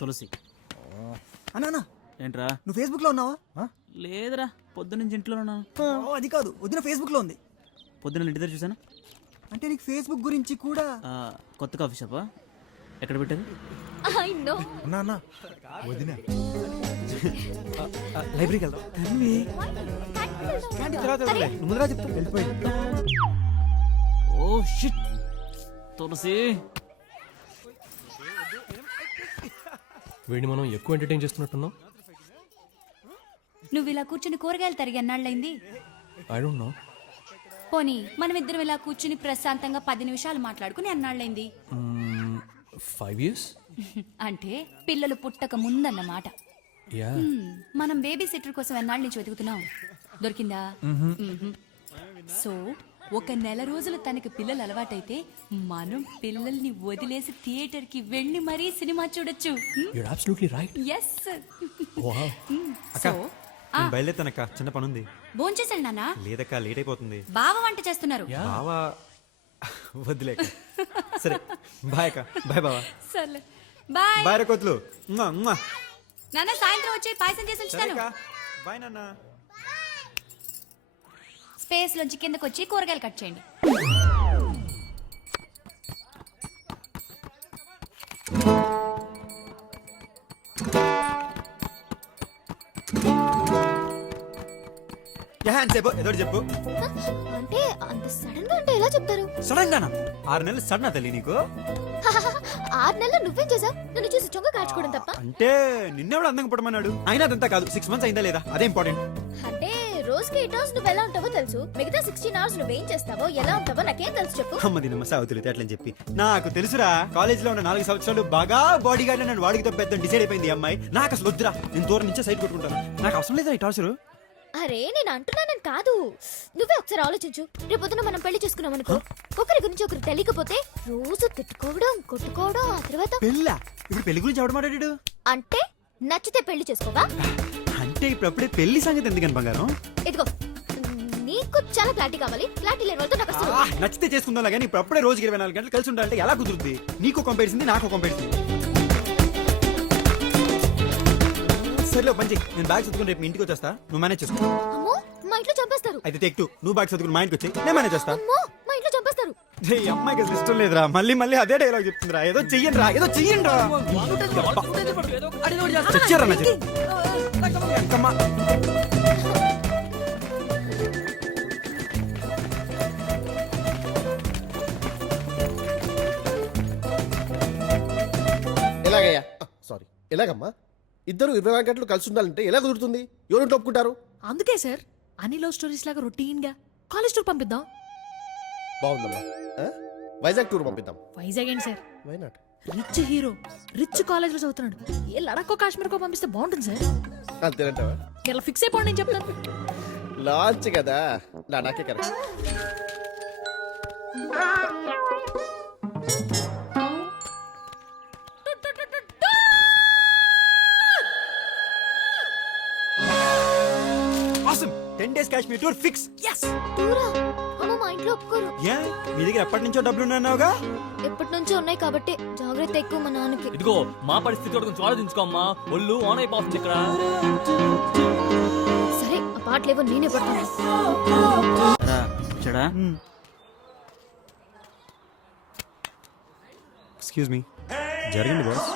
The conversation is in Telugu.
తులసి. అన్నా ఏంట్రా? నువ్వు ఫేస్బుక్ లో ఉన్నావా? లేదురా, పొద్దున్న నుంచి ఇంట్లో ఉన్నాను. అది కాదు, వదిన ఫేస్బుక్ లో ఉంది. పొద్దున్న ఇంటి దగ్గర చూసాను. అంటే నీకు ఫేస్బుక్ గురించి కూడా కొత్త కాఫీ షాపా? ఎక్కడ పెట్టారు? I know. అన్నా వదిన లైబ్రరీకి వెళ్దాం. ముందుగా చెప్తా వెళ్ళిపోయింది. ఓ షిట్ తులసి. వీడిని మనం ఎక్కువ ఎంటర్టైన్ చేస్తున్నట్టున్నాం. నువ్వు ఇలా కూర్చుని కూరగాయలు తరిగి అన్నాళ్ళైంది. I don't know. పోనీ మనం ఇద్దరం ఇలా కూర్చుని ప్రశాంతంగా 10 నిమిషాలు మాట్లాడుకుని అన్నాళ్ళైంది. 5 years. అంటే పిల్లలు పుట్టక ముందన్నమాట. యా. మనం బేబీ సిట్టర్ కోసం ఎన్నాళ్ళ నుంచి వెతుకుతున్నాం. దొరికిందా? సో ఒక నెల రోజులు తనకి పిల్లలు అలవాటైతే మనం పిల్లల్ని వదిలేసి థియేటర్ కి వెళ్ళి మరీ సినిమా చూడొచ్చు. You're absolutely right. Yes. Wow. So బయలుదేతానక్క, చిన్న పని ఉంది. భోంచేసాడు నాన్న. లేదక్క, లేట్ అయిపోతుంది. బావ వంట చేస్తున్నారు. బావా వదిలేక. సరే బాయ్ అక్క. బాయ్ బావా. సర్లే బాయ్. బాయ్ రకోతులు. నాన్న సాయంత్రం వచ్చి పాయసం చేసి ఉంచుతాను. బాయ్ నాన్న. స్పేస్ లోంచి కిందకు వచ్చి కూరగాయలు కట్ చేయండి. చెప్పు, ఏదో చెప్పు. అంటే అంత సడన్ గా అంటే ఎలా చెప్తారు? సడన్ గానా? 6 నెలలు సడన్ తల్లి నీకు? 6 నెలలు నువ్వేం చేసావు? నన్ను చూసి చొంగ కాచుకోవడం తప్ప. అంటే నిన్నెవడు అందంగా పుట్టమన్నాడు? అయినా అదంతా కాదు, 6 months అయిందా లేదా అదే ఇంపార్టెంట్. అంటే రోజుకి 8 hours నువ్వు ఎలా ఉంటావో తెలుసు, మిగతా 16 hours నువ్వేం చేస్తావో ఎలా ఉంటావో నాకేం తెలుసు చెప్పు. అమ్మ దీని సాగుతుంది అట్లని చెప్పి నాకు తెలుసురా. కాలేజ్ లో ఉన్న 4 సంవత్సరాలు బాగా బాడీ గార్డ్ నన్ను వాడికి పెద్ద డిసైడ్ అయిపోయింది ఈ అమ్మాయి. నాకు అసలు వద్దురా, నేను దూరం నుంచే సైడ్ కొట్టుకుంటాను. నాకు అవసరం లేదా ఈ టార్చర్. అరే నేను అంటున్నానని కాదు, నువ్వే ఒకసారి ఆలోచించు. రేపొద్దున మనం పెళ్లి చేసుకున్నాం అనుకో, ఒకరి గురించి ఒకరు తెలియకపోతే రోజు తిట్టుకోవడం కొట్టుకోవడం, ఆ తర్వాత పెళ్ళా? ఇప్పుడు పెళ్లి గురించి ఎవడు మాట్లాడాడు? అంటే నచ్చితే పెళ్లి చేసుకోవా? అంటే ఇప్పుడప్పుడే పెళ్లి సంగతి ఎందుకని బంగారం? ఇదిగో నీకు చాలా క్లారిటీ కావాలి, క్లారిటీ లేని వాళ్ళతో నాకు అసలు నచ్చితే చేసుకుందాం కానీ ఇప్పుడు అప్పుడే రోజుకి 24 గంటలు కలిసి ఉండాలంటే ఎలా కుదురుద్ది? నీకు కంపేరిసింది, నాకు కంపేరిసింది. సరేలే పంచి, నేను బ్యాగ్ చదువుకుని రేపు మీ ఇంటికి వచ్చేస్తా, నువ్వు మేనేజ్ చేసుకో. అమ్మో మా ఇంట్లో చంపేస్తారు. అయితే టేక్ 2, నువ్వు బ్యాగ్ చదువుకుని మా ఇంటికి వచ్చి నేను మేనేజ్ చేస్తా. అమ్మో మా ఇంట్లో చంపేస్తారు. ఈ అమ్మాయికి అసలు ఇష్టం లేదురా, మళ్ళీ మళ్ళీ అదే డైలాగ్ చెప్తుందిరా. ఏదో చెయ్యండి రా, ఏదో చెయ్యండి రా. చచ్చారా నా చెప్పి. ఎలాగయ్యా? సారీ, ఎలాగమ్మా? ఇద్దరు 24 గంటలు కలిసి ఉండాలంటే ఎలా కుదురుతుంది? ఎవరు ఒప్పుకుంటారు? అందుకే సార్ అన్ని లవ్ స్టోరీస్ లాగా రొటీన్ గా కాలేజ్ టూర్ పంపిద్దాం. బాగుందమ్మా. వైజాగ్ టూర్ పంపిద్దాం. వైజాగ్ ఏంటి sir, why not? Rich hero rich college లో చదువుతున్నాడు. ఏ లడాక్కో కాశ్మీర్కో పంపిస్తే బాగుంటుంది సార్. అంతేనంటావా? ఇలా ఫిక్స్ అయిపోండి నేను చెప్తాను. లాంచ్ కదా, లడాకే correct. Awesome! 10 days Kashmir tour fix. Yes! టూరా? అమ్మ మా ఇంట్లో ఒప్పుకోరు. యా, మీ దగ్గర ఎప్పటి నుంచో డబ్బులు ఉన్నావుగా? ఎప్పటి నుంచో ఉన్నాయి కాబట్టి జాగ్రత్త ఎక్కువ మా నాన్నకి. ఇదిగో మా పరిస్థితి కూడా కొంచెం ఆలోచించుకోమ్మా. ఒళ్ళు ఆన్ అయిపోతుంది ఇక్కడ. సరే ఆ పాటలేవో నేనే పడతాను. చెడా ఎక్స్క్యూజ్ మీ, జరిగింది బాస్.